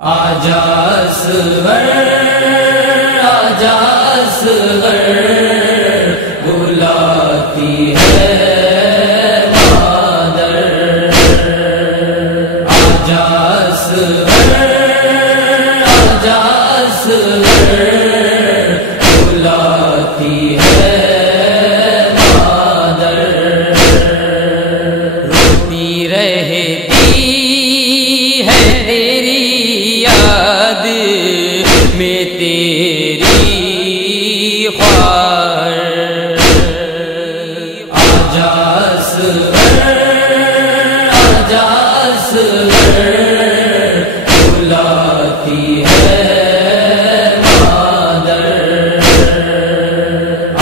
آجا اصغر آجا اصغر بلاتی ہے مادر، آجا اصغر آجا اصغر بلاتی ہے مادر، روتی رہتی ہے تیری یاد میں تیری خواہر، آجا اصغر آجا اصغر بلاتی ہے مادر،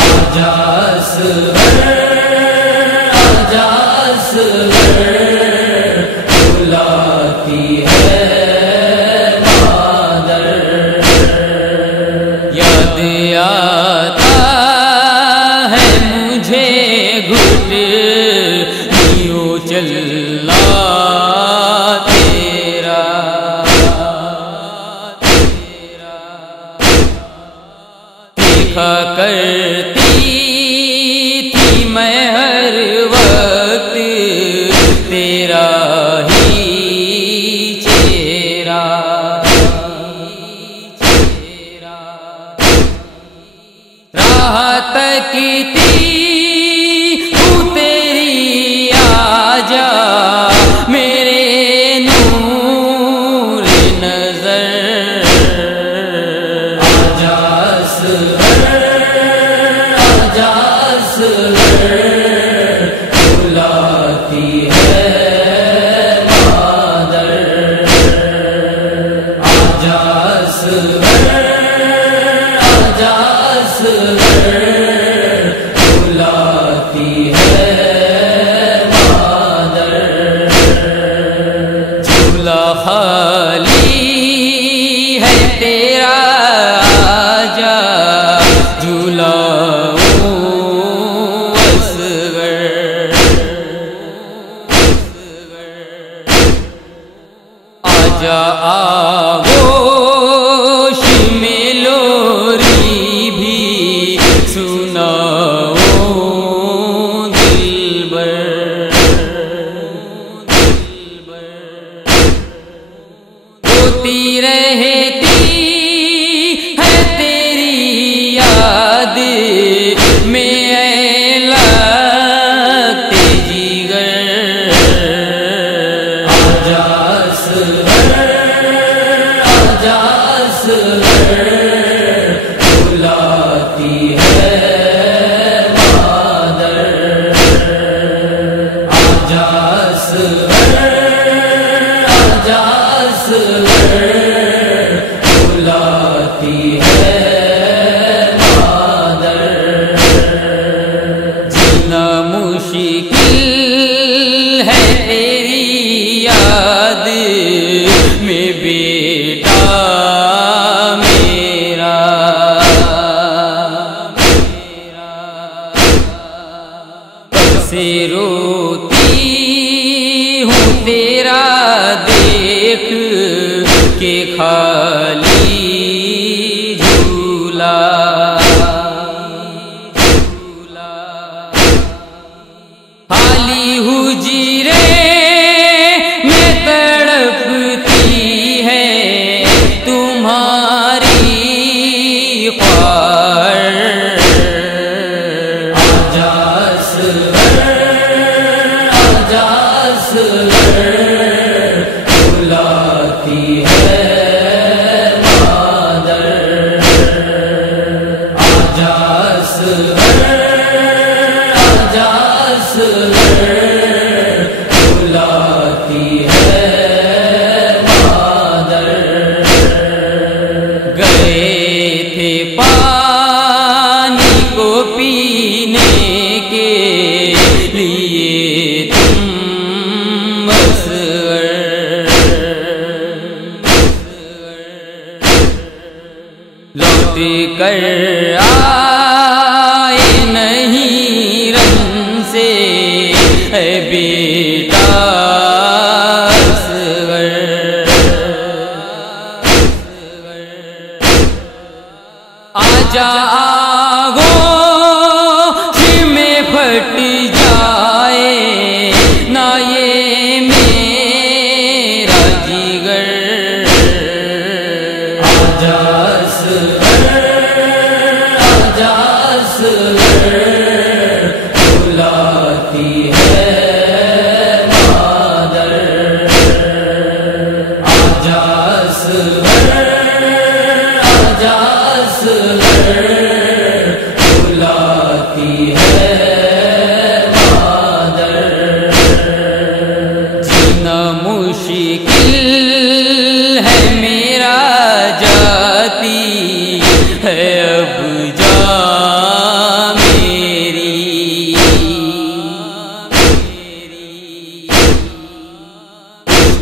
آجا اصغر آجا اصغر بلاتی ہے مادر، یاد آتا ہے مجھے گھٹ نیو چلنا تیرا، دیکھا کرتی تھی میں ہر وقت تیرا ہی چہرہ، راہ تکتی ہوں تیری آجا میرے نور نظر، آجا اصغر آجا اصغر بلاتی ہے مادر، آجا اصغر آجا اصغر بلاتی ہے مادر، جھولا خالی ہے تیرا آجا جھولاؤں اصغر، آجا آغوش میں لوری بھی سناؤں دلبر، روتی رہتی ہے تیری یاد میں اے لگتے جگر، آجا اصغر آجا اصغر بلاتی ہے مادر، آجا اصغر آجا اصغر بلاتی ہے مادر، جینا مشکل ہے تیری یاد میں بیٹا میرا، کب سے روتی ہوں تیرا دیکھ کے خالی جھولا، خالی حجرے میں تڑپتی ہے تمہاری خواہر، آجا اصغر آجا اصغر بلاتی ہے مادر، آجا اصغر آجا اصغر بلاتی ہے مادر، گئے تھے پانی کو پینے کے لیے تم اصغر، لوٹ کر آئے نہیں رن سے اے بیٹا اصغر،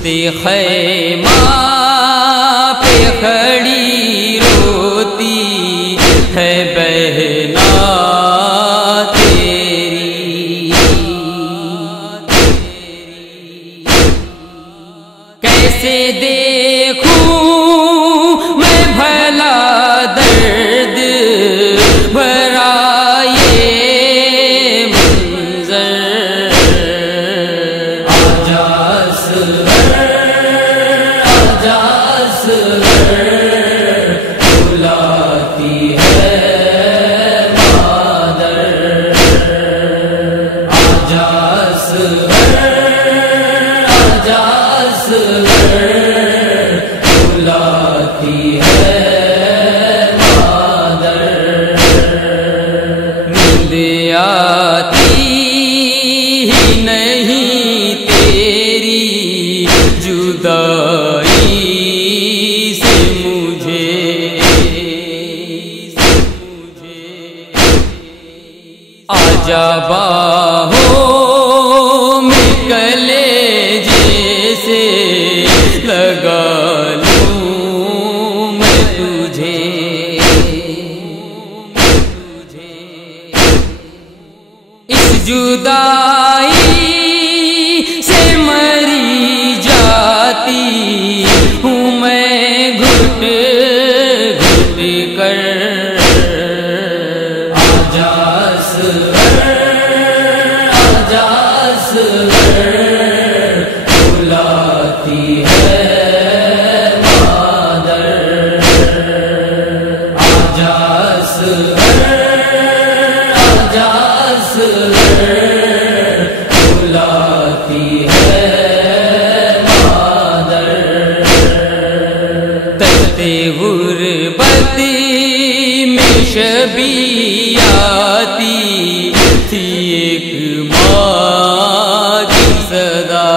خیمہ پہ کھڑی روتی ہے بہنا تیری، کیسے دیکھوں میں بھلا درد بھرا یہ منظر، آجا اصغر بلاتی ہے مادر، آجا اصغر بلاتی ہے مادر، نیند آتی ہی نہیں تیری جدائی سے مجھے، آجا باہوں میں کلیجے سے لگا لوں میں تجھے، اس جدائی سے مری جاتی ہوں میں گھٹ گھٹ کر، آجا اصغر بلاتی ہے مادر، آجا اصغر بلاتی ہے مادر، تختے غربت میں شبی آتی تھی ایک ماں کی صدا،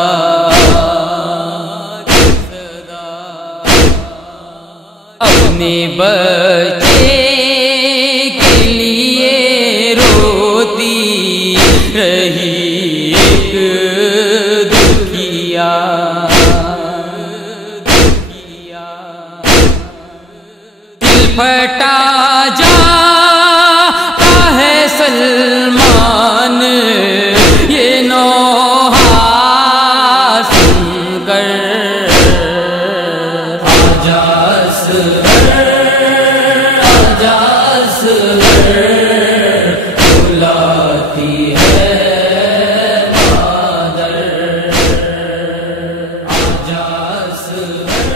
اپنے بچے کے لیے روتی رہی ایک دکھیا، دل پھٹا جاتا ہے سلمان یہ نوحہ سن کر، آجا اصغر بلاتی ہے مادر، آجا اصغر